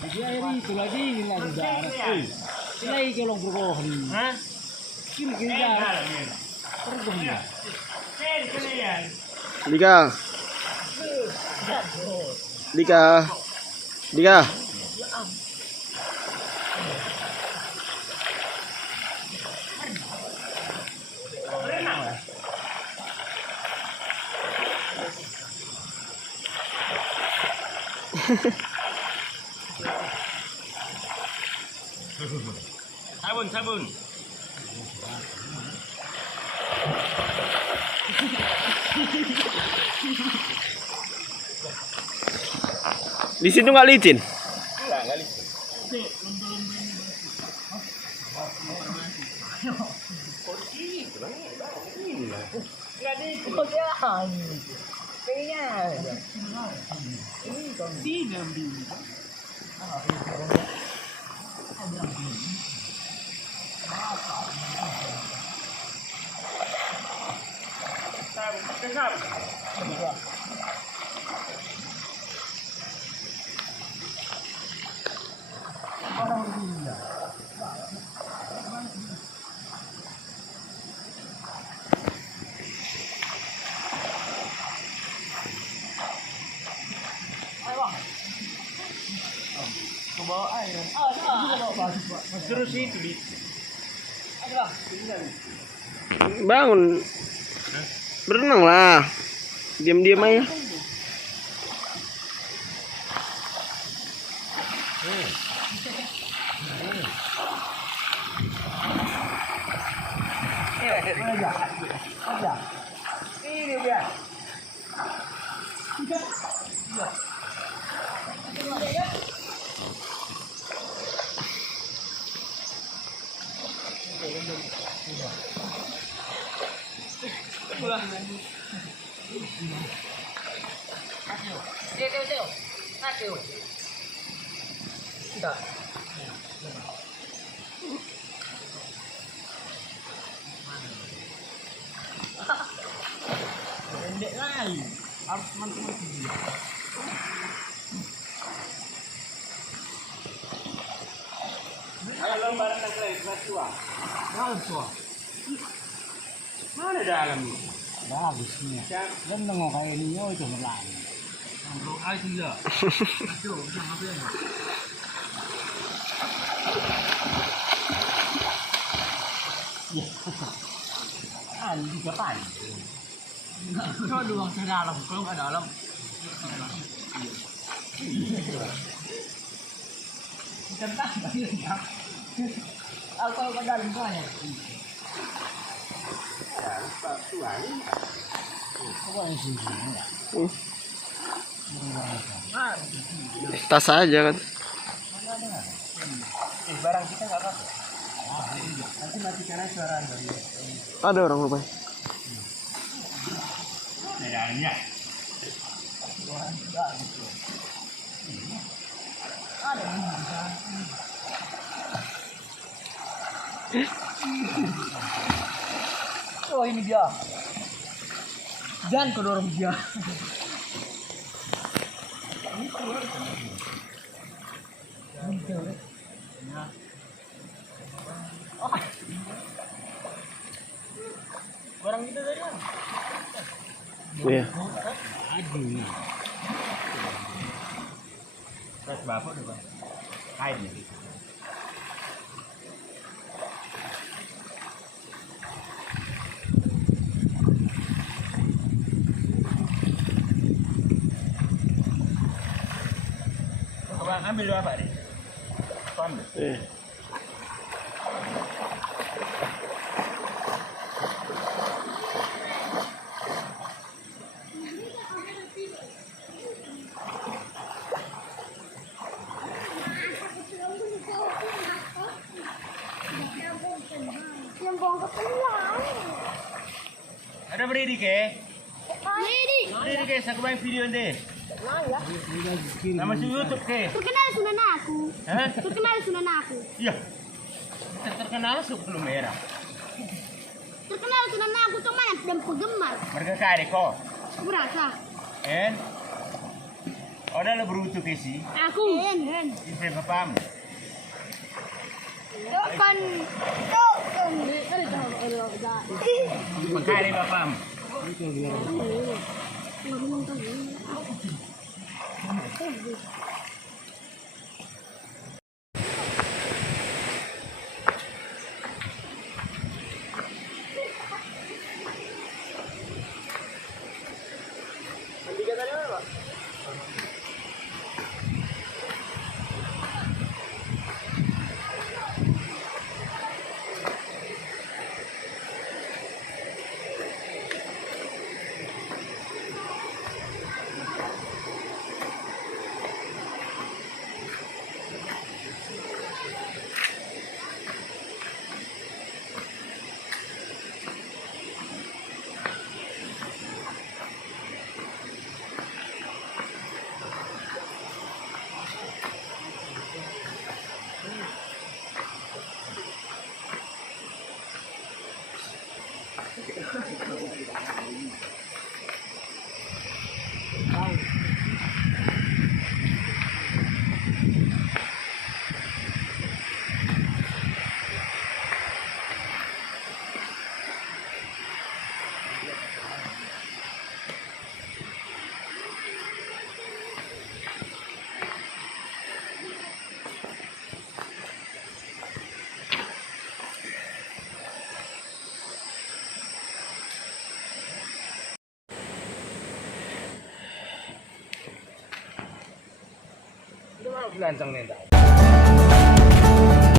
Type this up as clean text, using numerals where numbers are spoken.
Jadi air itu lagi hilang darah. Sila ikalong berkohon. Hah? Kiri darah. Tergum ya. Dika. Dika. Dika. Sabun, sabun. Di situ nggak licin? Enggak licin. Terus itu di Bangun. Berenang lah. Diam-diam aja. ini dia. Pendek kali. Harus teman-teman dia. Ayo lomba renang kalian kelas 2. Dalam tua. Mana dalam? Bagusnya. Dan nengok kayak ini itu melayang. Bro, ayo ya. Aduh, bisa ngapain? Ya. Andi kapan? Kalau doang saya dalam, kalau nggak dalam. Tentang banyak. Kalau nggak dalam banyak. Apa yang sih? Tas aja kan. Barang kita nggak apa-apa. Nanti matikan aja suara dari. Ada orang lupa. Dalamnya. Ada oh ini dia. Jangan kau dorong dia. Barang kita dari mana? Iya. Aduh. Terus bapak juga. Kain nih. Bang, ambil apa nih? Ambil. Iya. Ada berdiri ke? Berdiri ke, aku main video deh. Nama si YouTube ke? Terkenal sunan aku. Hah? Terkenal sunan aku. Iya. Terkenal sebelum merah. Terkenal sunan aku tuh mana dan penggemar. Mereka kari kok. Berasa. En? Ora lo bruto che si. Aku. Ayan. Il fai papam. Kan. Magkari papam. Ano mga lansang nenda?